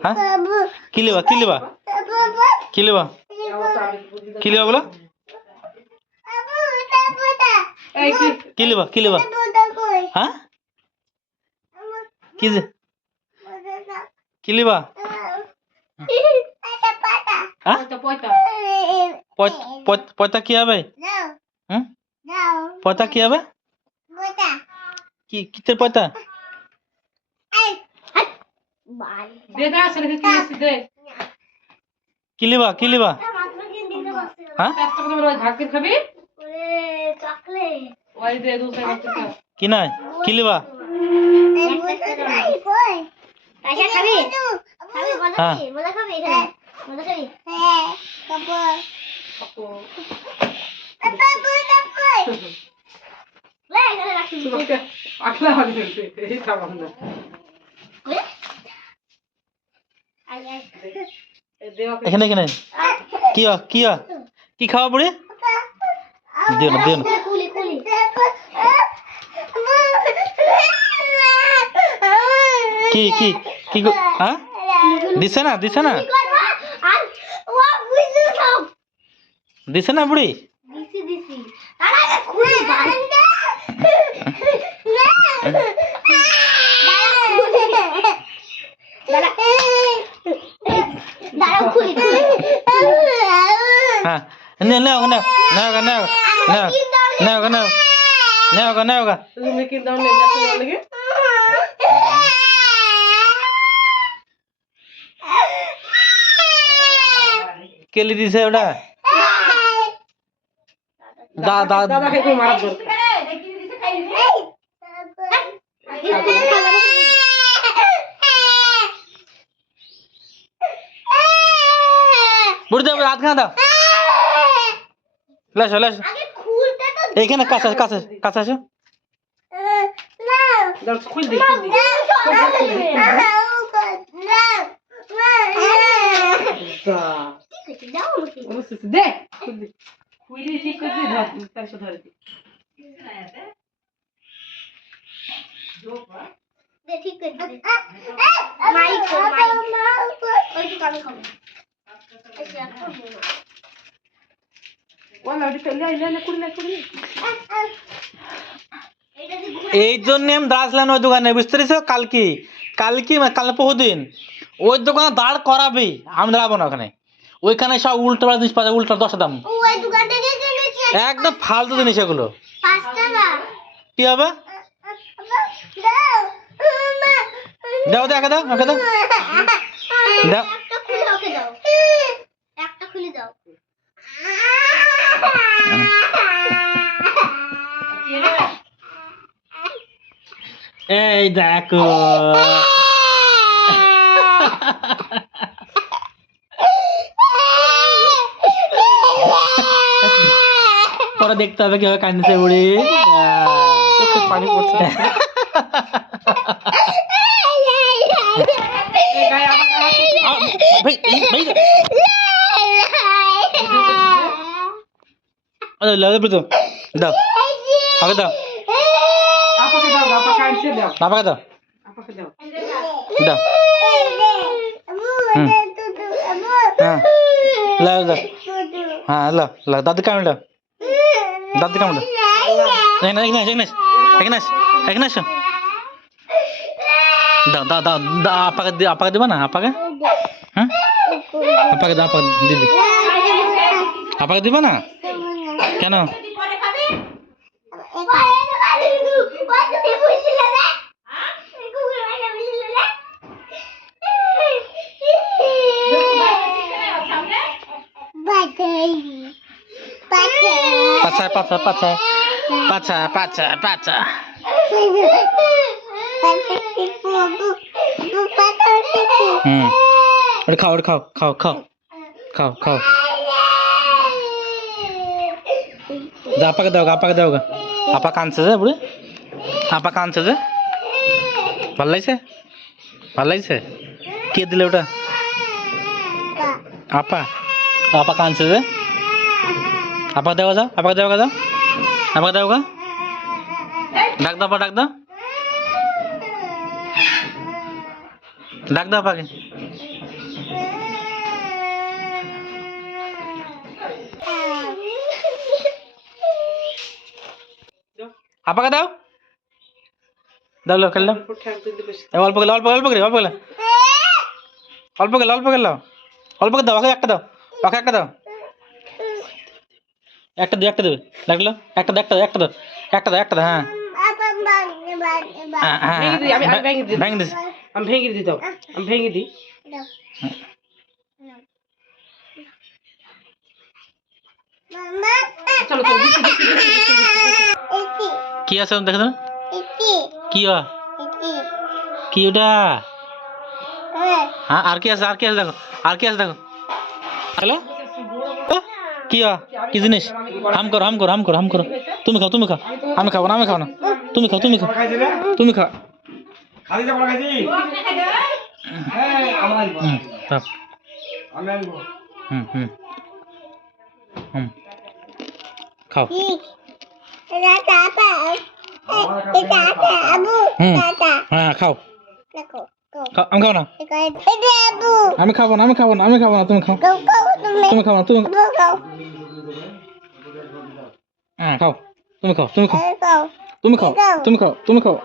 হ্যাঁ কি লিবা কি লিবা কি লিবা কি লিবা বলো কি লিবা কি লিবা হ্যাঁ কি যে কি লিবা পয়তা কি হবে পয়তা কি হবে কি কিসের পয়তা কি লিবা কি লিবা হ্যাঁ কি নাই কি লিবা হ্যাঁ এখানে এখানে কি কি কি খাওয়া বুড়ি দিও না দিও না কি কি কি হ্যাঁ দিছে না দিছে না দিছে না বুড়ি হ্যাঁ নেও নেও নেও নেও নেও নেও নেও নেও নেও কেলি দিছে ওটা দাদা দাদা খাইতে মারা দরকার বুড়ি দাও হাত খা দাও লেসো লেসো এইখানে কাছে কাছে কাছে আসো খুল দি দে খুইলি ঠিক করে দি ধর তার সাথে ধরে দি দে ঠিক করে দি মাইক ওই তো আমি খাবো এই জন্য আমি দাঁড়াছিলাম ওই দোকানে বুঝতে পেরেছো কালকে কালকে কাল বহুদিন ওই দোকানে দাঁড় করাবি আমি দাঁড়াবো না ওখানে ওইখানে সব উল্টো পাল্টা জিনিস পাওয়া উল্টো 10 দাম একদম ফালতু জিনিস এগুলো কি হবে দাও দাও দাও ওকে দাও দাও একটা খুলে দাও এই দেখো পরে দেখতে হবে কিভাবে কাঁদছে বুড়ি চোখে পানি পড়ছে দাও আগে দাও বাবাকে দাও দাও লাও দাও হ্যাঁ লাও লাও দাদি কামড় দাও দাদি কামড় দাও এখানে এখানে এখানে এখানে আসো দাও দাও দাও দাও আপাকে দেবা না আপাকে হ্যাঁ আপাকে দাও আপা দিদি আপাকে দিবা না কেন পাছা পাছা পাছা পাছা পাছা পাছা খাও খাও খাও খাও খাও খাও যা আপাকে দাও গা আপা কাঁদছে যে বুড়ি আপা কাঁদছে যে ভালো লাগছে কে দিলে ওটা আপা আপা কাঁদছে যে আপা দেওয়া যাও আপাকে দেওয়া যাও আপাকে দেওয়া ডাক দাও ডাক দাও ডাক দাও আপাকে আপাকে দাও দাও লো খেল অল্প গেলে অল্প অল্প করে অল্প গেলে অল্প গেলে অল্প গেল অল্প করে দাও ওকে একটা দাও ওকে একটা দাও একটা দেবে একটা দেবে লাগলো একটা দাও একটা দাও একটা দাও একটা দাও একটা দাও হ্যাঁ ভেঙে দিস আমি ভেঙে দিই তো আমি ভেঙে দিই চলো চলো কি আছে দেখো তো কি কি ওটা হ্যাঁ আর কি আছে দেখো আর কি আছে দেখো হ্যালো কি কি জিনিস হাম করো হাম করো হাম করো হাম করো তুমি খাও আমি খাবো না আমি খাও না তুমি খাও তুমি খাও খালি যাবো খাইছি থাক। খাও হ্যাঁ খাও আমি খাও না আমি খাবো না তুমি খাও খাও না হ্যাঁ খাও তুমি খাও তুমি খাও তুমি খাও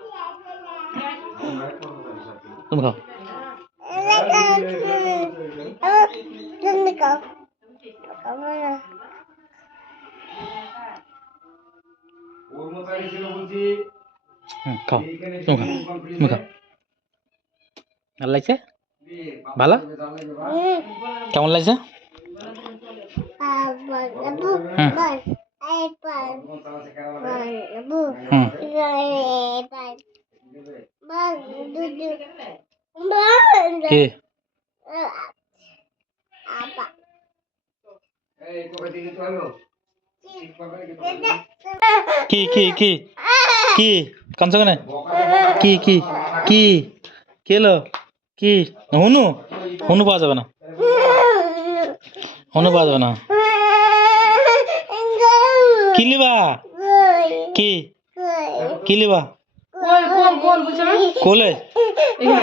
খাও তুমি খাও ভালো লাগছে ভালো কেমন লাগছে কি কি কি কি কি কানছো কেন কি কি কি কেলো কি হুনু পাওয়া যাবে না কি লিবা কি লিবা কোল কোল কোল বুঝছো না কোলে